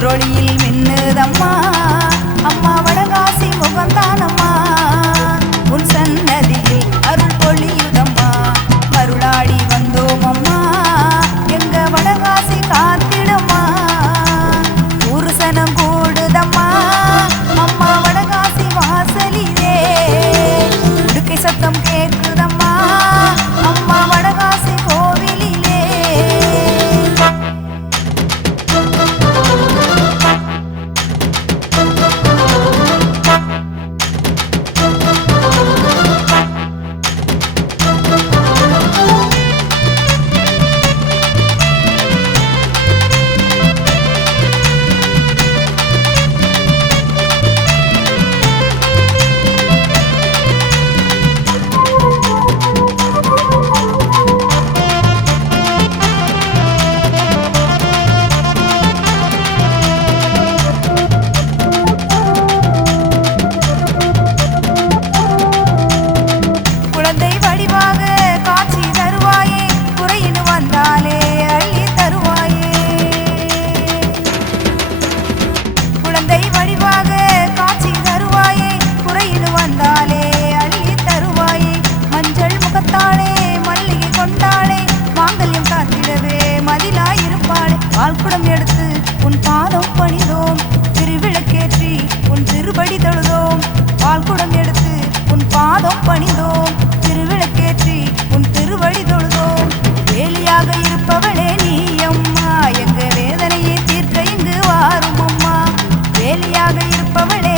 பேரொழியில் மின்னுதம்மா. உன் பாதம் பணிதோம் திருவிளக்கேற்றி உன் திருபடி தொழுதோம். பால்குடம் எடுத்து உன் பாதம் பணிதோம் திருவிளக்கேற்றி உன் திருவடி தொழுதோம். வேலியாக இருப்பவளே நீ அம்மா. எங்க வேதனையை தீர்க்க இங்கு வாரும் அம்மா. வேலியாக இருப்பவளே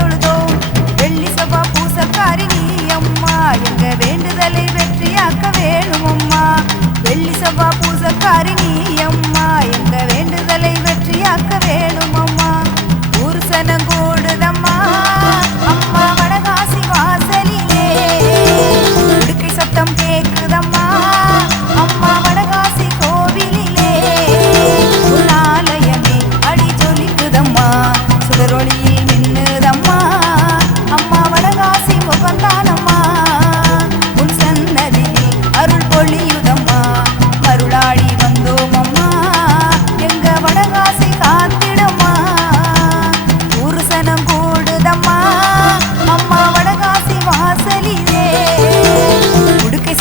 தொழுதோம் வெள்ளி சபா பூசக்காரி நீ அம்மா. எங்க வேண்டுதலை வெற்றியாக்க வேணும் அம்மா வெள்ளி சபா பூசக்காரி நீ அம்மா. எங்க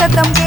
a them